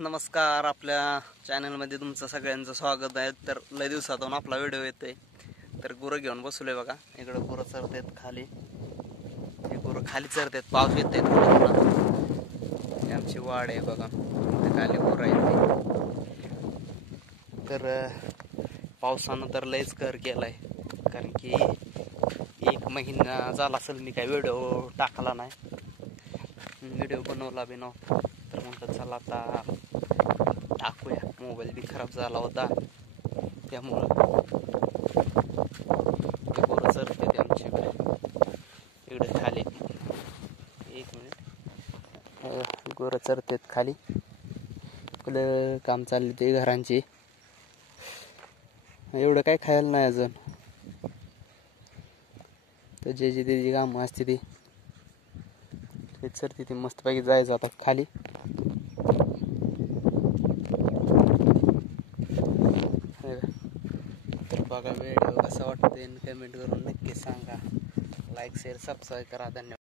नमस्कार, आपल्या चॅनलमध्ये तुमचं सगळ्यांचं स्वागत आहे. तर लय दिवसातून आपला व्हिडिओ येतोय. तर गुरं घेऊन बसलोय बघा. इकडं गुरं चरतात खाली, हे गुरं खाली चरतात. पाऊस येतोय थोडा थोडा. ही आमची वाड आहे बघा, ते खाली गुरं आहेत. तर पावसानं तर लयच कहर केलाय, कारण की 1 महिना झाला असेल मी काय व्हिडिओ टाकला नाही, व्हिडिओ बनवला बी नव्हता. तर म्हटलं चला आता टाकूया. मोबाईल बी खराब झाला होता, त्यामुळं ते गुरं चरते ते आमची इकडे खाली. 1 मिनिट. गुरं चरतात खाली. आपलं काम चालले ते घरांची. एवढं काय खायला नाही अजून, तर जे त्याची कामं असते ते चरते. ते मस्तपैकी जायचं आता खाली. तर बघा व्हिडिओ कसा वाटतोय कमेंट करून नक्की सांगा. लाईक शेअर सबस्क्राईब करा. धन्यवाद.